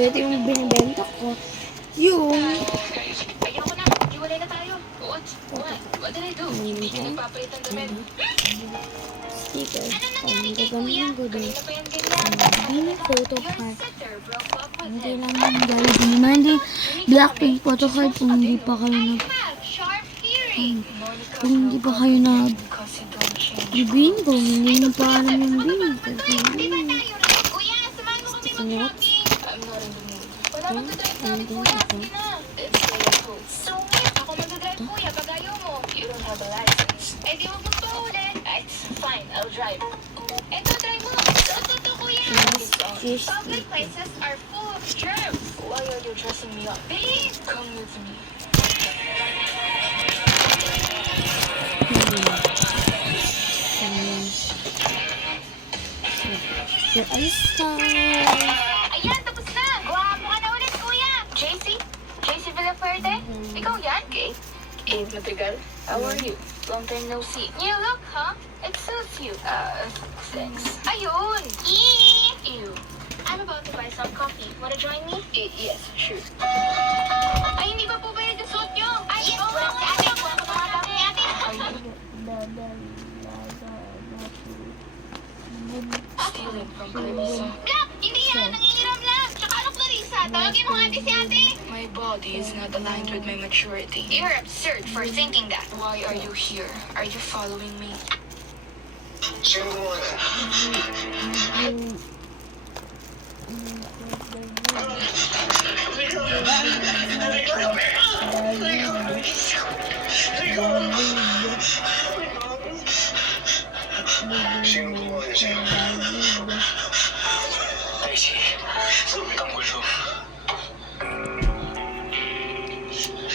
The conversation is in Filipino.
Ito yung binibenta ko. Yung... Guys, ayoko na. Iwalay na tayo. What? What did I do? Hindi ka nagpapalit ng damit. Sticker. Ano Oh, nangyari kay gagawin kuya? ko din. Kanina pa yan ganyan. Hindi photo Your card. sister broke up with Hindi him. lang yung Jollibee. Hindi Blackpink photo card kung hindi pa kayo I nag... have sharp hearing. Monica Kung hindi pa kayo nag... because you don't change. Ibin ko, hindi nyo pa alam yung bin. Di ba tayo rin? Kuya, samahan mo kami mag-shopping. I'm not in the mood. Wala magdadrive sa amin, kuya. Sige na. It's still at home. So what? Ako magdadrive, kuya. Pag ayaw mo. You don't have a license. Eh, di wag mo pa ulit. It's fine. I'll drive. Eto, drive mo. Ito, kuya. Public places are full of germs. Why are you dressing me up? Babe! Come with me. Sir Aista. Ayan, tapos na. Guwapo ka na ulit, kuya. JC? JC Villaferde? Ikaw yan, Kate? Kate Madrigal? How are you? Long time no see. New look, huh? It suits you. Thanks. Ayun! Ew. I'm about to buy some coffee. Wanna join me? Yes, sure. Ay, hindi ba po ba yung suit nyo? Ay, oo nga, ate. Kuha ko mga dami, ate. Stealing from Clarissa. Black! Hindi yan! Nangihiram lang! Tsaka ano, Clarissa? Tawagin mo nga ate si ate. My body is not aligned with my maturity. You're absurd for thinking that. Why are you here? Are you following me? Sino gumawa ka? Yung...